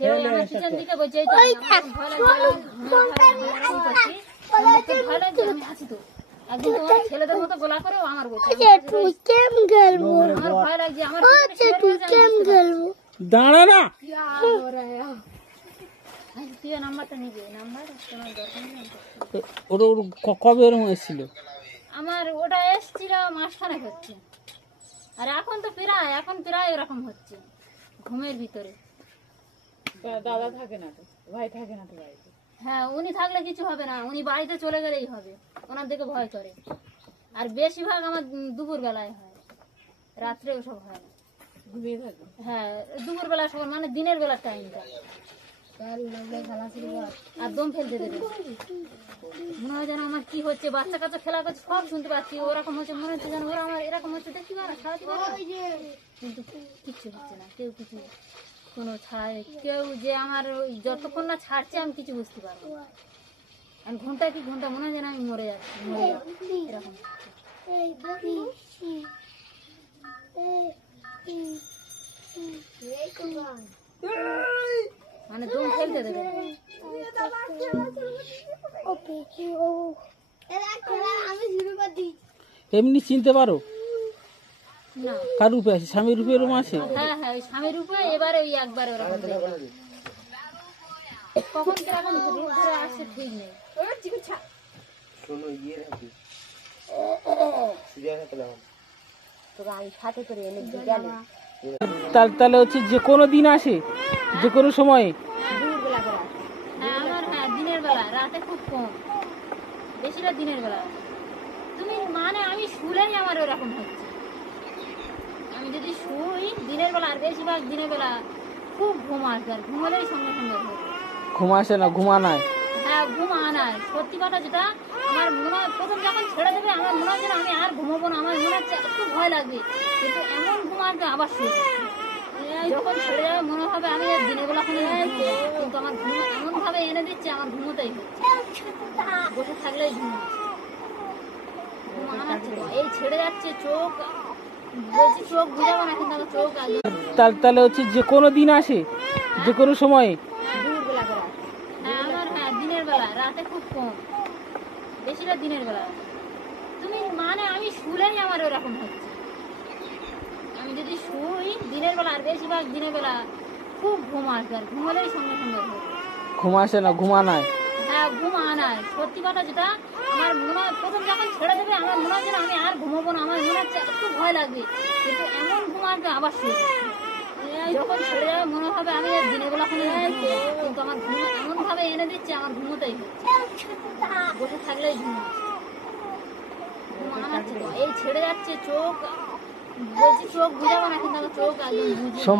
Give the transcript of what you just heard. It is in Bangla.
সে আমার পিছন দিকে বলছে এই তো ভয় লাগছে ভয় লাগছে আমি আছি তো একদিন তো ছেলেদের মতো গোলা করে আমার বলছে আমার ভয় লাগছে আমার দাঁড়া না তুই নাম্বারটা নিবি নাম্বার তোমার দরকার নেই ওর কবে এরকম এসেছিল আমার ওটা এসেছিল মাসখানেক হচ্ছে আর এখন প্রায় এরকম হচ্ছে ঘুমের ভিতরে দাদা থাকে না তো ভাই থাকে না তো বাড়িতে হ্যাঁ উনি থাকলে কিছু হবে না উনি বাড়িতে চলে গেলেই হবে ওনার দিকে ভয় করে আর বেশিরভাগ আমার দুপুর বেলায় হয় রাত্রে ওসব হয় না ঘুমিয়ে থাকে হ্যাঁ দুপুর বেলা সব মানে দিনের বেলার টাইমটা আর দম ফেলতে দেবে মনে হয় যেন আমার কি হচ্ছে বাচ্চা কাচ্চা খেলা করছে সব শুনতে পাচ্ছি ওরকম হচ্ছে মনে হচ্ছে যেন ওরা আমার এরকম হচ্ছে দেখতে পারো সারাতে পারো কিন্তু কিচ্ছু হচ্ছে না কেউ কিছু কোনো ছাড় কেউ যে আমার যতক্ষণ না ছাড়ছে আমি কিছু বুঝতে পারবো আমি ঘন্টা কি ঘন্টা মনে হয় যেন আমি মরে যাচ্ছি এরকম মানে দম ফেলতে দেবে এমনি চিনতে পারো না কার রূপে আছে স্বামীর রূপে এরকম আছে হ্যাঁ হ্যাঁ ওই স্বামীর উপরে এবারে ওই একবার ওরকম কখন কিরকম রূপ ধরে আসছে ঠিক নেই তাহলে হচ্ছে যে কোনো দিন আসে যে কোনো সময়ে হ্যাঁ আমার হ্যাঁ দিনের বেলা রাতে খুব কম বেশিটা দিনের বেলা তুমি মানে আমি শুলেই আমার ওরকম হচ্ছে আমি যদি শুই দিনের বেলা আর বেশিরভাগ দিনের বেলা খুব ঘুম আসবে আর ঘুমালেই সঙ্গে সঙ্গে হবে ঘুম আসে না ঘুমা নাই হ্যাঁ ঘুম আনায় সত্যি কথা যেটা আমার মনে হয় প্রথম যখন ছেড়ে দেবে আমার মনে হয় যেন আমি আর ঘুমাবো না আমার মনে হচ্ছে একটু ভয় লাগবে কিন্তু এমন ঘুম আসবে আবার শুয়ে যখন ছেড়ে যাবে মনে হবে আমি দিনের বেলা কোনো কিন্তু আমার ঘুম এমন ভাবে এনে দিচ্ছে আমার ঘুমোতেই হচ্ছে বসে থাকলেই ঘুম ঘুম আনাচ্ছে এই ছেড়ে যাচ্ছে চোখ বলছি চোখ বুঝাবো না কিন্তু আমার চোখ আগে তাহলে হচ্ছে যে কোনো দিন আসে যে কোনো সময়ে হ্যাঁ আমার হ্যাঁ দিনের বেলা রাতে খুব কম বেশিরভাগ দিনের বেলা তুমি মানে আমি শুলেই আমার ওরকম হচ্ছে আমি যদি শুই দিনের বেলা আর বেশিরভাগ দিনের বেলা খুব ঘুম আসবে আর ঘুমালেই সঙ্গে সঙ্গে হবে ঘুম আসে না ঘুমা নাই হ্যাঁ ঘুম আনায় সত্যি কথা যেটা আমার মনে হয় প্রথম যখন ছেড়ে দেবে আমার মনে হয় যেন আমি আর ঘুমাবো না আমার মনে হচ্ছে একটু ভয় লাগবে কিন্তু এমন ঘুম আসবে আবার শুয়ে যখন ছেড়ে যাবে মনে হবে আমি দিনের বেলা কোনো কিন্তু আমার ঘুম এমন ভাবে এনে দিচ্ছে আমার ঘুমোতেই হচ্ছে বসে থাকলেই ঘুম আনাচ্ছে এই ছেড়ে যাচ্ছে চোখ বলছি চোখ বুঝাবো না কিন্তু আমার চোখ একদম